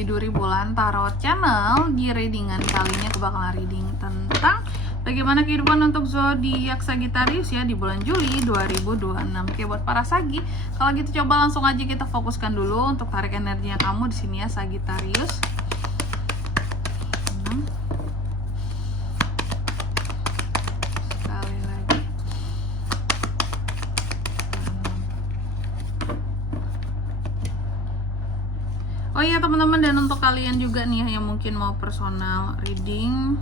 Biduri Bulan Tarot Channel. Di readingan kali ini aku bakalan reading tentang bagaimana kehidupan untuk zodiak Sagittarius ya di bulan Juli 2026. Oke, buat para Sagi, kalau gitu coba langsung aja kita fokuskan dulu untuk tarik energinya kamu di sini ya Sagittarius. Sekali lagi. Oh iya teman-teman, dan untuk kalian juga nih yang mungkin mau personal reading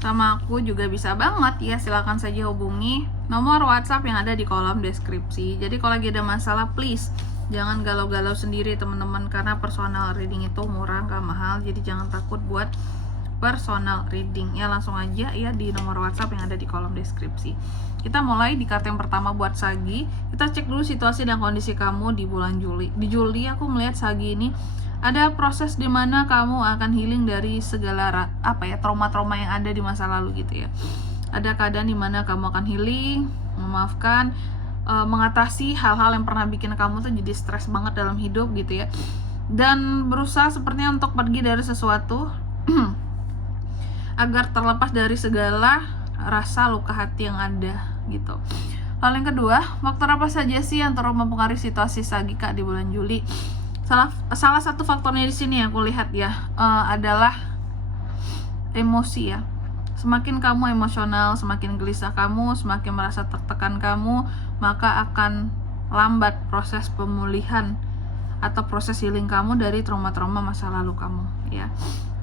sama aku juga bisa banget ya, silahkan saja hubungi nomor WhatsApp yang ada di kolom deskripsi. Jadi kalau lagi ada masalah please jangan galau-galau sendiri teman-teman, karena personal reading itu murah gak mahal, jadi jangan takut buat personal reading ya, langsung aja ya di nomor WhatsApp yang ada di kolom deskripsi. Kita mulai di kartu yang pertama buat Sagi. Kita cek dulu situasi dan kondisi kamu di bulan Juli. Di Juli aku melihat Sagi ini ada proses dimana kamu akan healing dari segala trauma-trauma yang ada di masa lalu gitu ya. Ada keadaan dimana kamu akan healing, memaafkan, mengatasi hal-hal yang pernah bikin kamu tuh jadi stres banget dalam hidup gitu ya. Dan berusaha sepertinya untuk pergi dari sesuatu agar terlepas dari segala rasa luka hati yang ada gitu. Lalu yang kedua, faktor apa saja sih yang terus mempengaruhi situasi Sagi Kak di bulan Juli? Salah satu faktornya di sini yang aku lihat ya adalah emosi ya. Semakin kamu emosional, semakin gelisah kamu, semakin merasa tertekan kamu, maka akan lambat proses pemulihan atau proses healing kamu dari trauma-trauma masa lalu kamu ya.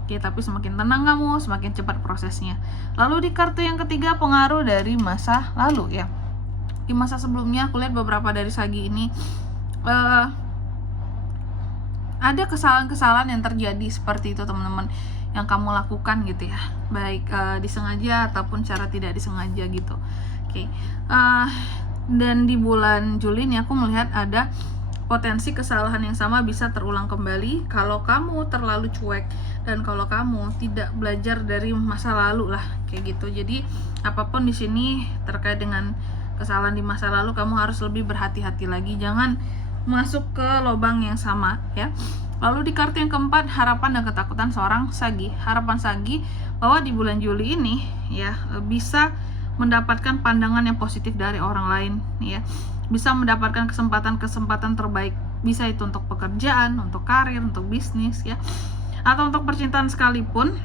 Oke, tapi semakin tenang kamu, semakin cepat prosesnya. Lalu di kartu yang ketiga, pengaruh dari masa lalu ya. Di masa sebelumnya aku lihat beberapa dari Sagi ini ada kesalahan-kesalahan yang terjadi seperti itu teman-teman, yang kamu lakukan gitu ya, baik disengaja ataupun secara tidak disengaja gitu. Oke, dan di bulan Juli ini aku melihat ada potensi kesalahan yang sama bisa terulang kembali kalau kamu terlalu cuek dan kalau kamu tidak belajar dari masa lalu lah kayak gitu. Jadi apapun di sini terkait dengan kesalahan di masa lalu, kamu harus lebih berhati-hati lagi, jangan masuk ke lubang yang sama ya. Lalu di kartu yang keempat, harapan dan ketakutan seorang Sagi. Harapan Sagi bahwa di bulan Juli ini ya bisa mendapatkan pandangan yang positif dari orang lain ya, bisa mendapatkan kesempatan terbaik, bisa itu untuk pekerjaan, untuk karir, untuk bisnis ya, atau untuk percintaan sekalipun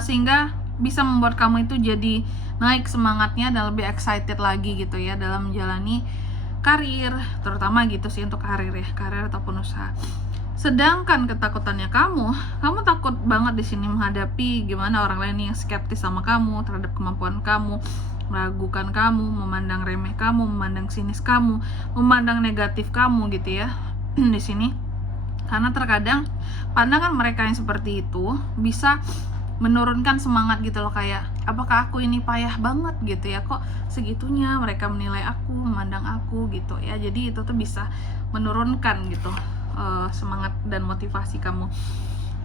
sehingga bisa membuat kamu itu jadi naik semangatnya dan lebih excited lagi gitu ya dalam menjalani karir, terutama gitu sih untuk karir ya, karir ataupun usaha. Sedangkan ketakutannya kamu takut banget di sini menghadapi gimana orang lain yang skeptis sama kamu terhadap kemampuan kamu, meragukan kamu, memandang remeh kamu, memandang sinis kamu, memandang negatif kamu gitu ya di sini. Karena terkadang pandangan mereka yang seperti itu bisa menurunkan semangat gitu loh, kayak apakah aku ini payah banget gitu ya, kok segitunya mereka menilai aku, memandang aku gitu ya. Jadi itu tuh bisa menurunkan gitu semangat dan motivasi kamu.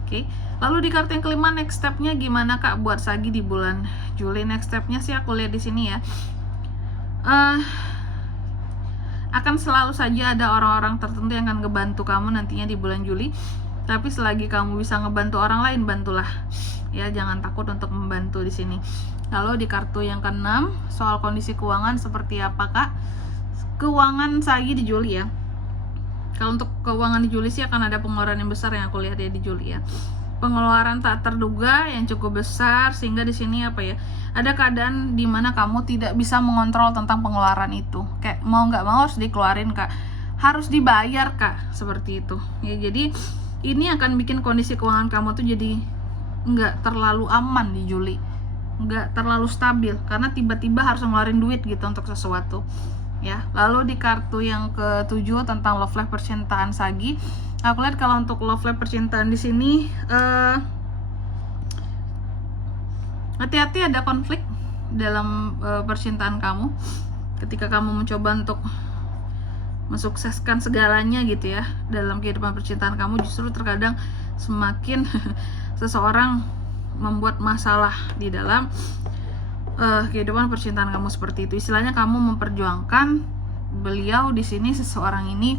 Oke. Lalu di kartu yang kelima, next stepnya gimana Kak buat Sagi di bulan Juli? Next stepnya sih aku lihat di sini ya, akan selalu saja ada orang-orang tertentu yang akan ngebantu kamu nantinya di bulan Juli. Tapi selagi kamu bisa ngebantu orang lain, bantulah ya, jangan takut untuk membantu di sini. Lalu di kartu yang keenam, soal kondisi keuangan seperti apa Kak? Keuangan Sagi di Juli ya. Kalau untuk keuangan di Juli sih akan ada pengeluaran yang besar yang aku lihat ya di Juli ya. Pengeluaran tak terduga yang cukup besar, sehingga di sini ada keadaan di mana kamu tidak bisa mengontrol tentang pengeluaran itu. Kayak mau nggak mau harus dikeluarin Kak, harus dibayar Kak, seperti itu. Ya jadi ini akan bikin kondisi keuangan kamu tuh jadi nggak terlalu aman di Juli, nggak terlalu stabil karena tiba-tiba harus ngeluarin duit gitu untuk sesuatu. Ya, lalu di kartu yang ketujuh tentang love life percintaan Sagi, aku lihat kalau untuk love life percintaan di sini hati-hati ada konflik dalam percintaan kamu ketika kamu mencoba untuk mensukseskan segalanya gitu ya dalam kehidupan percintaan kamu. Justru terkadang semakin seseorang membuat masalah di dalam kehidupan percintaan kamu seperti itu. Istilahnya kamu memperjuangkan beliau di sini, seseorang ini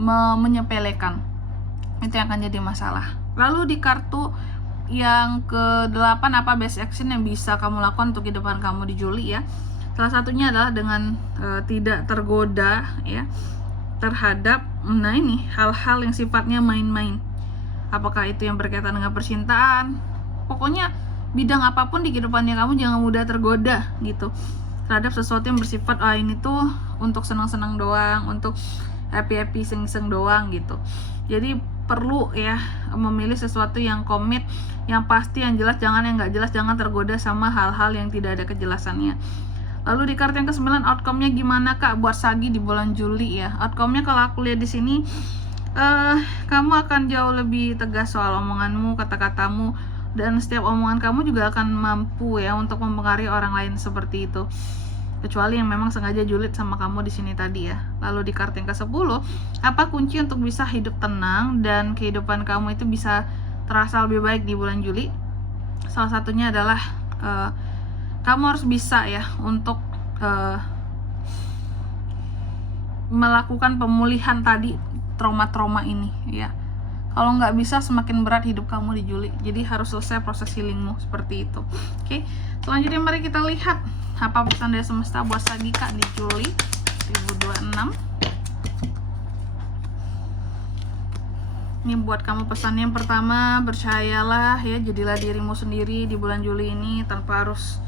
menyepelekan. Itu yang akan jadi masalah. Lalu di kartu yang ke-8, apa best action yang bisa kamu lakukan untuk kehidupan kamu di Juli ya. Salah satunya adalah dengan tidak tergoda ya terhadap hal-hal yang sifatnya main-main. Apakah itu yang berkaitan dengan percintaan? Pokoknya bidang apapun di kehidupannya kamu jangan mudah tergoda gitu terhadap sesuatu yang bersifat ini tuh untuk senang-senang doang, untuk happy-happy seng-seng doang gitu. Jadi perlu ya memilih sesuatu yang komit, yang pasti, yang jelas, jangan yang nggak jelas, jangan tergoda sama hal-hal yang tidak ada kejelasannya. Lalu di kartu yang ke-9, outcome-nya gimana Kak buat Sagi di bulan Juli ya. Outcome-nya kalau aku lihat di sini kamu akan jauh lebih tegas soal omonganmu, kata-katamu, dan setiap omongan kamu juga akan mampu ya untuk mempengaruhi orang lain seperti itu. Kecuali yang memang sengaja julid sama kamu di sini tadi ya. Lalu di kartu yang ke-10, apa kunci untuk bisa hidup tenang dan kehidupan kamu itu bisa terasa lebih baik di bulan Juli? Salah satunya adalah kamu harus bisa ya untuk melakukan pemulihan tadi trauma-trauma ini ya. Kalau nggak bisa semakin berat hidup kamu di Juli. Jadi harus selesai proses healingmu seperti itu. Oke, selanjutnya mari kita lihat apa pesan dari semesta buat Sagi Kak di Juli 2026. Ini buat kamu pesan yang pertama, percayalah ya, jadilah dirimu sendiri di bulan Juli ini tanpa harus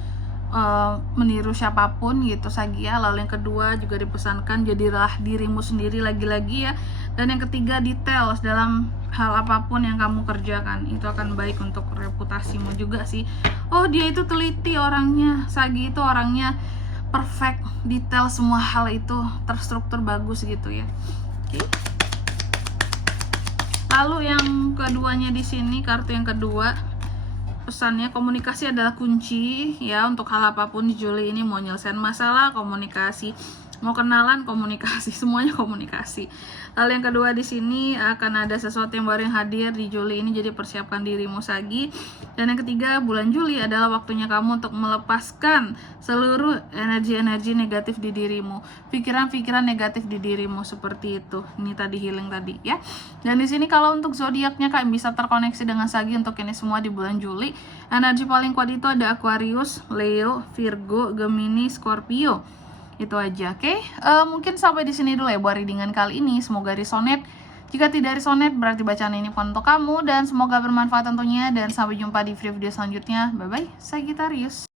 meniru siapapun gitu Sagi ya. Lalu yang kedua juga dipesankan jadilah dirimu sendiri lagi-lagi ya. Dan yang ketiga, detail dalam hal apapun yang kamu kerjakan itu akan baik untuk reputasimu juga sih. Oh dia itu teliti orangnya, Sagi itu orangnya perfect, detail semua hal itu terstruktur bagus gitu ya. Oke. Lalu yang keduanya di sini, kartu yang kedua, pesannya komunikasi adalah kunci ya untuk hal apapun di Juli ini. Mau nyelesain masalah, komunikasi, mau kenalan, komunikasi, semuanya komunikasi. Lalu yang kedua di sini akan ada sesuatu yang baru yang hadir di Juli ini, jadi persiapkan dirimu Sagi. Dan yang ketiga, bulan Juli adalah waktunya kamu untuk melepaskan seluruh energi-energi negatif di dirimu, pikiran-pikiran negatif di dirimu seperti itu. Ini tadi healing tadi ya. Dan di sini kalau untuk zodiaknya kalian bisa terkoneksi dengan Sagi untuk ini semua di bulan Juli. Energi paling kuat itu ada Aquarius, Leo, Virgo, Gemini, Scorpio. Itu aja, oke? Mungkin sampai di sini dulu ya buat readingan kali ini. Semoga resonate. Jika tidak resonate, berarti bacaan ini bukan untuk kamu. Dan semoga bermanfaat tentunya. Dan sampai jumpa di video-video selanjutnya. Bye-bye, Sagittarius.